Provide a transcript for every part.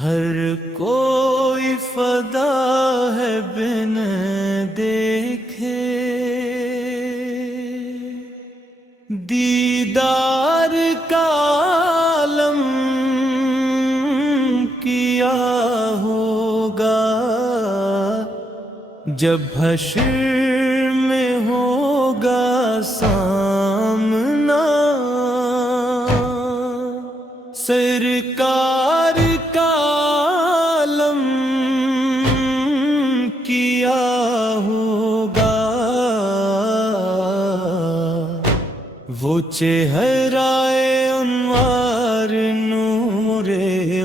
ہر کوئی فدا ہے بن دیکھے، دیدار کا عالم کیا ہوگا جب حشر میں ہوگا سامنا سرکار کا عالم کیا ہوگا، وہ چہرۂ انوار نور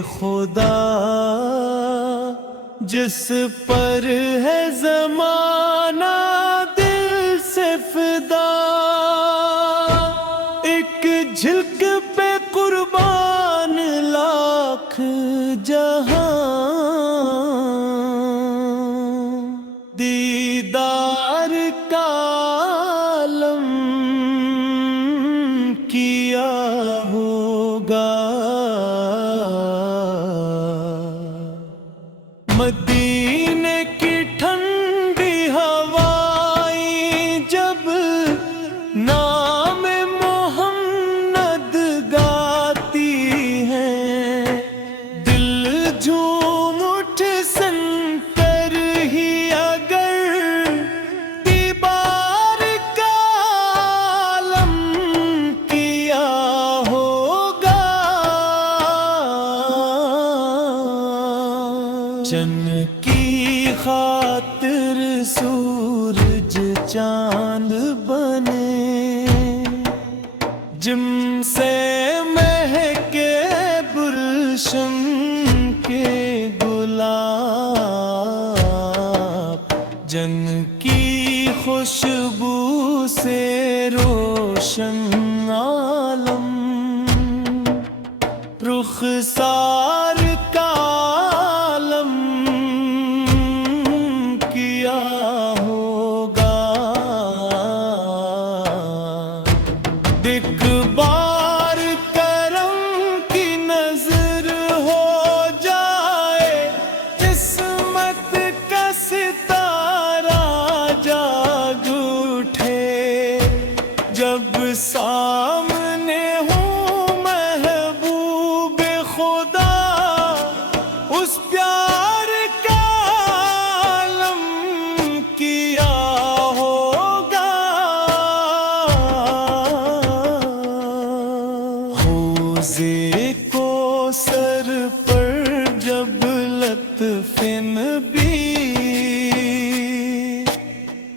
خدا جس پر ہے زمانہ دل سے فدا، ایک جھلک پہ قربان لاکھ جہاں، دیدار کا عالم کیا ہوگا، مدینے کی ٹھنڈی ہوائیں جب نام محمد گاتی ہیں، دل جھوم اٹھ سن کر ہی اگر دیبار کا عالم کیا ہوگا، جن کی خاطر سورج چاند بنے، جم سے مہکے گلشن کے گلاب، جن کی خوشبو سے روشن عالم، رخسار کا عالم کیا ہوگا، دیکھ بار کرم کی نظر ہو جائے، قسمت کا ستارہ جاگ اٹھے، جب سامنے ہوں محبوب خدا، اس پیار کا عالم کیا ہوگا، حوضے کوثر پر جب لطف نبی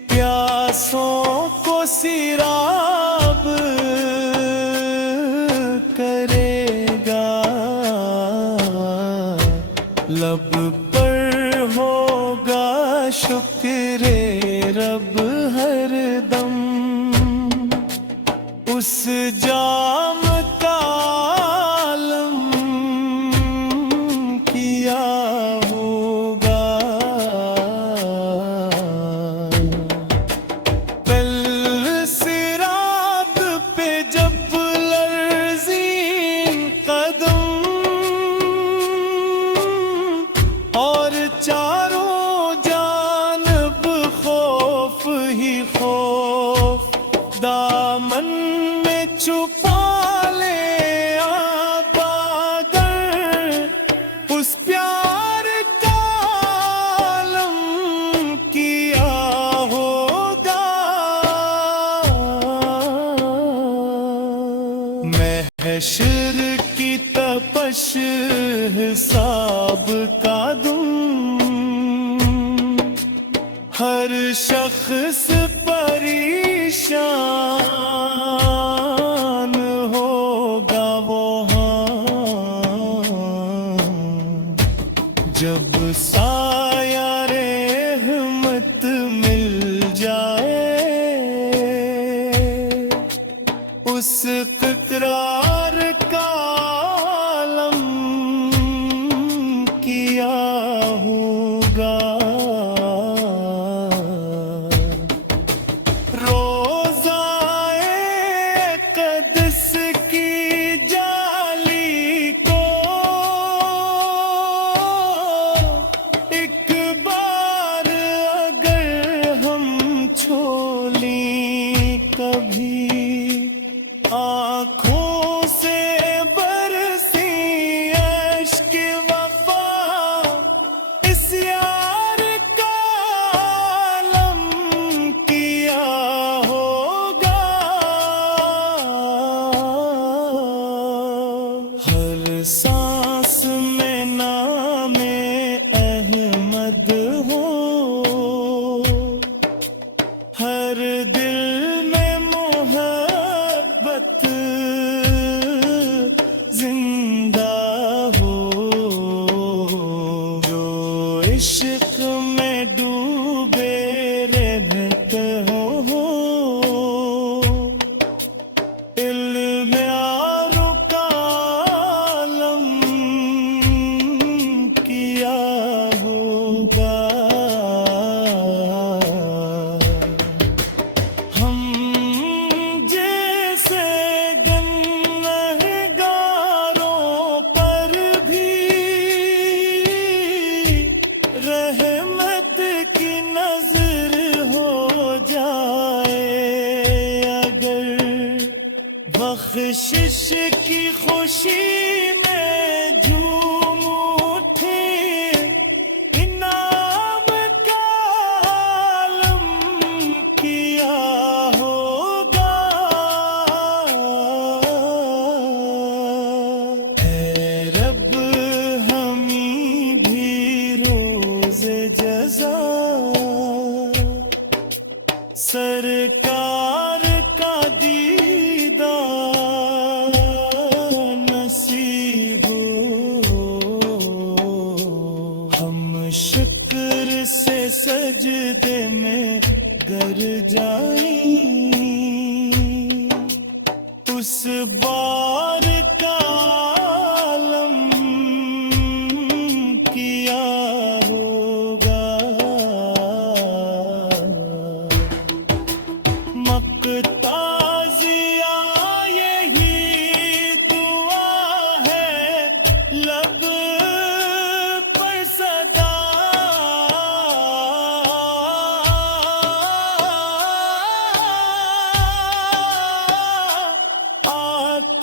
پیاسوں کو سیراب کرے گا، لب پر ہوگا شکر رب ہر دم، اس جام کا عالم کیا ہوگا، کل صراط پہ جب لرزیں قدم اور چاروں جانب خوف ہی خوف، دامن میں چھپا لے آپ اگر اس پیار کا عالم کیا ہوگا، محشر کی تپش حساب کا دم، ہر شخص پریشان ہوگا وہاں، جب سایہ رحمت مل جائے، اس اقرار کا عالم کیا ہوگا، قدس کی جالی کو عشق میں ڈوبے رہتے ہو علم یاروں کا عالم کیا ہوگا ہم جیسے گنہگاروں پر بھی رحمت کی نظر ہو جائے اگر بخشش کی خوشی میں جھوم اٹھے انعام کا عالم کیا ہوگا اے رب ہمیں بھی روز جزا سرکار کا دیدار نصیب ہو ہم شکر سے سجدے میں گر جائیں اس بار کا عالم کیا ہوگا مقتضیہ یہی دعا ہے لب پر صدا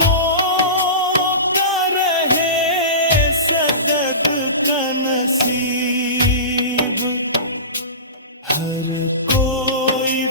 آتوں کا رہے صدق کا نصیب ہر کوئی